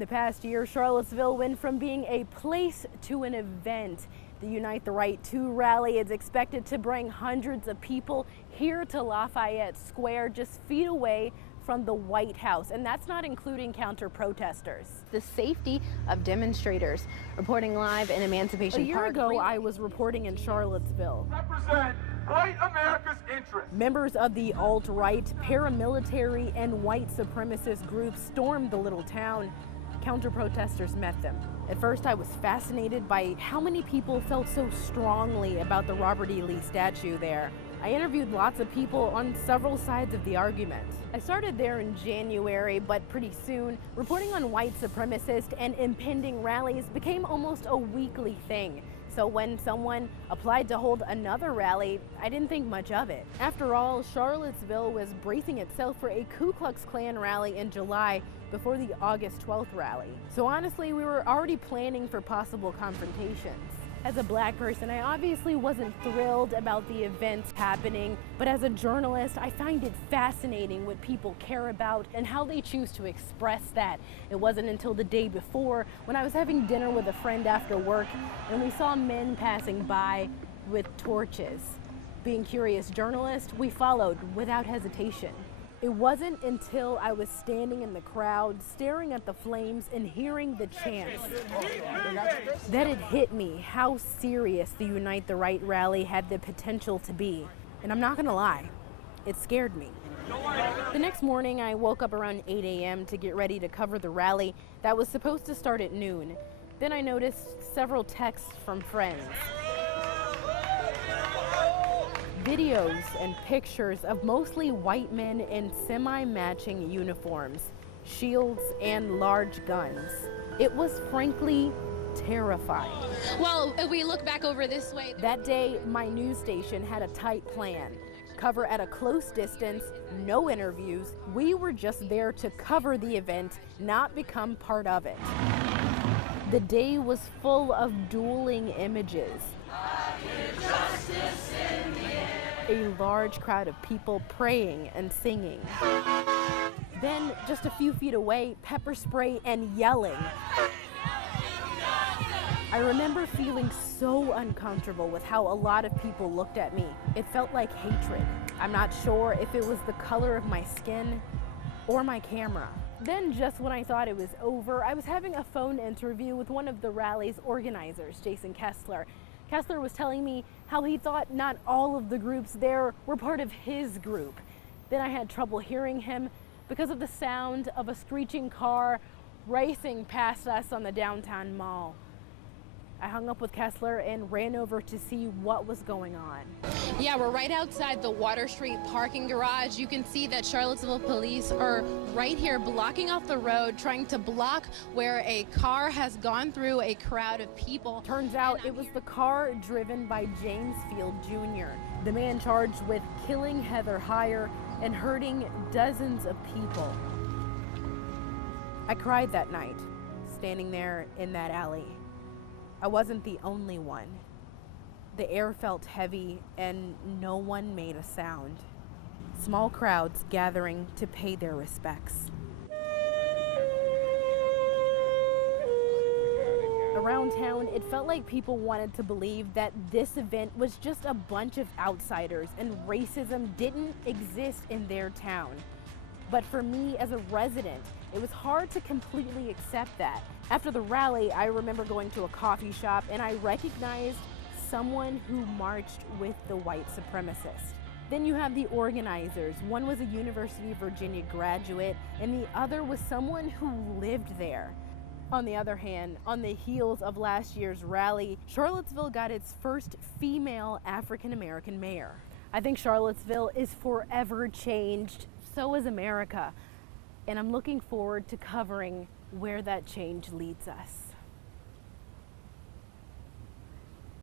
In the past year, Charlottesville went from being a place to an event. The Unite the Right 2 rally is expected to bring hundreds of people here to Lafayette Square, just feet away from the White House, and that's not including counter-protesters. The safety of demonstrators. Reporting live in Emancipation Park. A year ago, I was reporting in Charlottesville. Represent white America's interests. Members of the alt-right, paramilitary, and white supremacist groups stormed the little town. Counter-protesters met them. At first, I was fascinated by how many people felt so strongly about the Robert E. Lee statue there. I interviewed lots of people on several sides of the argument. I started there in January, but pretty soon, reporting on white supremacist and impending rallies became almost a weekly thing. So when someone applied to hold another rally, I didn't think much of it. After all, Charlottesville was bracing itself for a Ku Klux Klan rally in July before the August 12th rally. So honestly, we were already planning for possible confrontations. As a black person, I obviously wasn't thrilled about the events happening, but as a journalist, I find it fascinating what people care about and how they choose to express that. It wasn't until the day before, when I was having dinner with a friend after work, and we saw men passing by with torches. Being curious journalists, we followed without hesitation. It wasn't until I was standing in the crowd, staring at the flames and hearing the chants, that it hit me how serious the Unite the Right rally had the potential to be. And I'm not gonna lie, it scared me. The next morning, I woke up around 8 a.m. to get ready to cover the rally that was supposed to start at noon. Then I noticed several texts from friends. Videos and pictures of mostly white men in semi-matching uniforms, shields, and large guns. It was frankly terrifying. Well, if we look back over this way. That day, my news station had a tight plan. Cover at a close distance, no interviews. We were just there to cover the event, not become part of it. The day was full of dueling images. A large crowd of people praying and singing. Then, just a few feet away, pepper spray and yelling. I remember feeling so uncomfortable with how a lot of people looked at me. It felt like hatred. I'm not sure if it was the color of my skin or my camera. Then, just when I thought it was over, I was having a phone interview with one of the rally's organizers, Jason Kessler. Kessler was telling me how he thought not all of the groups there were part of his group. Then I had trouble hearing him because of the sound of a screeching car racing past us on the downtown mall. I hung up with Kessler and ran over to see what was going on. Yeah, we're right outside the Water Street parking garage. You can see that Charlottesville police are right here blocking off the road, trying to block where a car has gone through a crowd of people. Turns out it was the car driven by James Field Jr., the man charged with killing Heather Heyer and hurting dozens of people. I cried that night, standing there in that alley. I wasn't the only one. The air felt heavy and no one made a sound. Small crowds gathering to pay their respects. Around town, it felt like people wanted to believe that this event was just a bunch of outsiders and racism didn't exist in their town. But for me as a resident, it was hard to completely accept that. After the rally, I remember going to a coffee shop and I recognized someone who marched with the white supremacists. Then you have the organizers. One was a University of Virginia graduate and the other was someone who lived there. On the other hand, on the heels of last year's rally, Charlottesville got its first female African-American mayor. I think Charlottesville is forever changed. So is America. And I'm looking forward to covering where that change leads us.